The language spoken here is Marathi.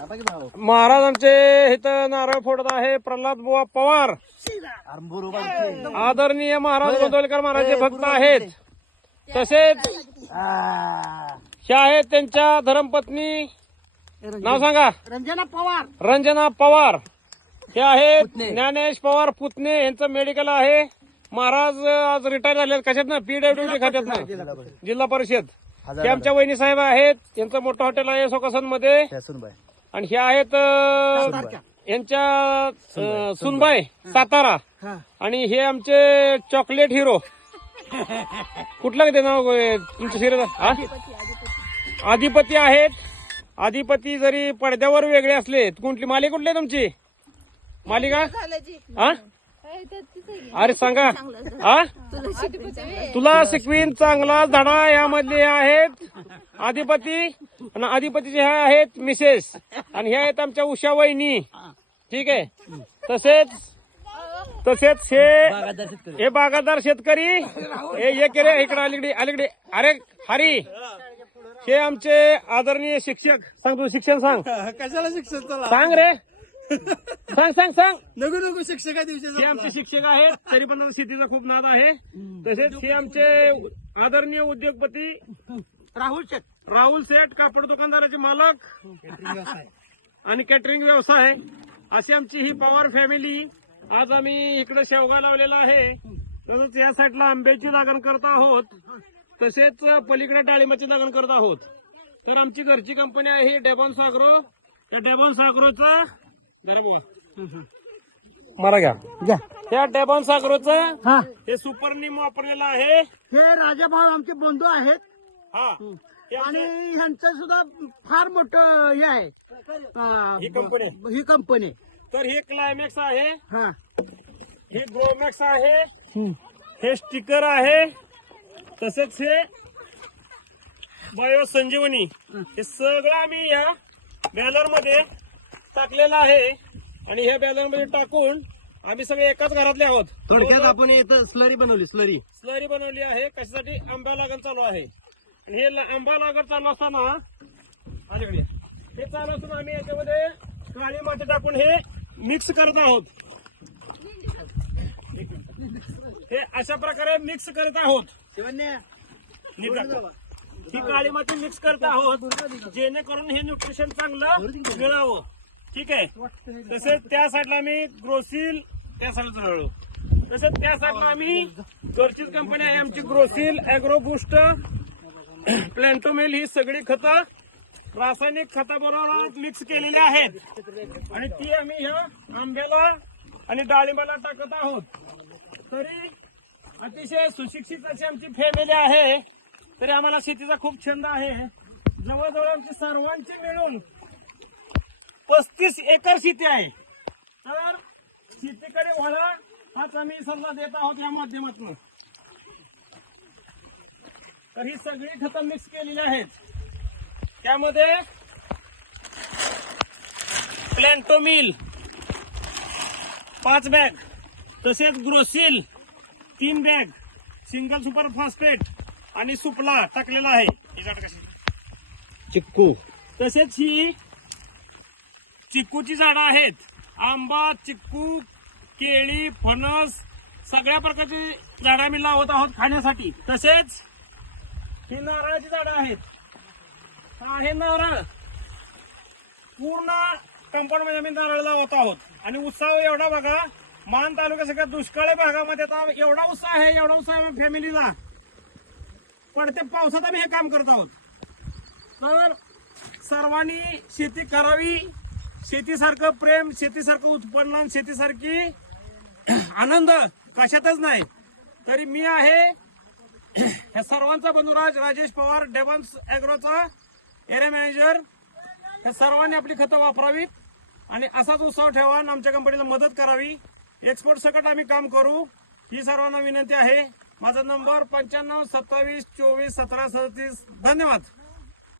महाराज आमचे इथं नारळ फोडत आहे प्रल्हाद बुवा पवार. आदरणीय महाराज गोंदवलेकर महाराजचे भक्त आहेत. तसेच हे आहेत त्यांच्या धर्मपत्नी. नाव सांगा. रंजना पवार. रंजना पवार. हे आहेत ज्ञानेश पवार पुतणे. यांचं मेडिकल आहे. महाराज आज रिटायर झाले कशात ना? पीडब्ल्यूडी खात्यात ना? जिल्हा परिषद. हे आमच्या वहिनी साहेब आहेत. यांचं मोठं हॉटेल आहे सोकासनमध्ये. आणि हे आहेत यांच्या सुनबाई. सातारा. आणि हे आमचे चॉकलेट हिरो कुठलं ते नाव तुमचं सिरियल आधिपती आहेत. आधिपती जरी पडद्यावर वेगळे असले कुठली मालिका कुठली आहे तुमची? मालिका हा? अरे सांगा. हा? तुला शिकवीन चांगला धडा यामधले आहेत. आधिपती आणि आधिपतीचे हे आहेत मिसेस आणि हे आहेत आमच्या उषा वहिनी. ठीक आहे? तसेच तसेच हे हे बागायतदार शेतकरी हे ये रे इकडे अलीकडे अलीकडे. अरे हरी हे आमचे आदरणीय शिक्षक सांग तू शिक्षण सांग. कशाला शिक्षण सांग रे. सांग सांग सांग. नको नको शिक्षका दिवशी हे आमचे शिक्षक आहेत तरी पण शेतीचा खूप नाद आहे. तसेच हे आमचे आदरणीय उद्योगपती राहुल शेट राहुल सेठ कापड दुकानदाराचे मालक. आणि कॅटरिंग व्यवसाय. अशी आमची ही पवार फॅमिली आज आम्ही इकडे शेवगा लावलेला आहे. तसंच या साईडला आंब्याची लागण करत आहोत. तसेच पलीकडे डाळिंबाची लागण करत आहोत. तर आमची घरची कंपनी आहे डेबॉन सागरो. त्या डेबॉन सागरोचं जरा बोल. मला घ्या. घ्या. त्या डेबॉन सागरोचं हा. हे सुपर निम वापरलेलं आहे. हे राजाभाऊ आमचे बंधू आहेत. हा. आणि ह्यांचं सुद्धा फार मोठं हे आहे. अं, ही कंपनी आहे. ही कंपनी तर हे क्लायमॅक्स आहे. हा. हे ग्रोमॅक्स आहे. हे स्टिकर आहे. तसेच हे बायो संजीवनी. हे. सगळं आम्ही या बॅलरमध्ये टाकलेलं आहे. आणि ह्या बॅलरमध्ये टाकून आम्ही सगळे एकाच घरातले आहोत. थोडक्यात आपण इथं स्लरी बनवली स्लरी स्लरी बनवली आहे. कशासाठी? आंबा लागण चालू आहे. हे आंबा लागण चालू असताना माझ्याकडे हे चालू असताना आम्ही याच्यामध्ये काळी माती टाकून हे मिक्स करत आहोत. हे अशा प्रकारे मिक्स करत आहोत. ही काळी माती मिक्स करत आहोत. जेणेकरून हे न्यूट्रिशन चांगलं मिळावं. ठीक आहे? तसेच त्या साईडला आम्ही ग्रोसिल त्या साईडला जळलो तसेच त्या साईडला आम्ही घरचीच कंपनी आहे आमची ग्रोसिल अॅग्रो बुस्ट प्लॅन्टोमेल ही सगळी खतं रासायनिक खताबरोबर मिक्स केलेली आहेत. आणि ती आम्ही ह्या आंब्याला आणि डाळिंबाला टाकत आहोत. तरी अतिशय सुशिक्षित अशी आमची फॅमिली आहे. तरी आम्हाला शेतीचा खूप छंद आहे. जवळजवळ आमची सर्वांची मिळून पस्तीस एकर शेती आहे. तर शेतीकडे वळा हाच आम्ही सल्ला देत आहोत या माध्यमातून. तर ही सगळी खतं मिक्स केलेली आहेत. त्यामध्ये प्लॅन्टोमिल पाच बॅग तसेच ग्रोसिल तीन बॅग सिंगल सुपर फॉस्फेट आणि सुपला टाकलेला आहे. चिक्कू. तसेच ही चिक्कूची झाडं आहेत. आंबा चिक्कू केळी फणस सगळ्या प्रकारची झाडं आम्ही लावत आहोत खाण्यासाठी. तसेच ही नारळाची झाडं आहेत. हा आहे नारळ. पूर्ण कंपाऊंडमध्ये आम्ही नारळ लावत आहोत. आणि उत्साह एवढा बघा मान तालुका सगळ्या दुष्काळी भागामध्ये आता एवढा उत्साह आहे एवढा उत्साह आहे फॅमिलीला पडते पावसात आम्ही हे काम करत आहोत. तर सर्वांनी शेती करावी. शेतीसारखं प्रेम शेतीसारखं उत्पन्न शेतीसारखी आनंद कशातच नाही. तरी मी आहे ह्या सर्वांचा बंधुराज राजेश पवार डेबन्स अॅग्रोचा एरिया मॅनेजर ह्या सर्वांनी आपली खतं वापरावीत आणि असाच उत्साह ठेवा आणि आमच्या कंपनीला मदत करावी. एक्सपोर्ट सकट आम्ही काम करू. ही सर्वांना विनंती आहे. माझा नंबर पंच्याण्णव सत्तावीस चोवीस सतरा सदतीस. धन्यवाद.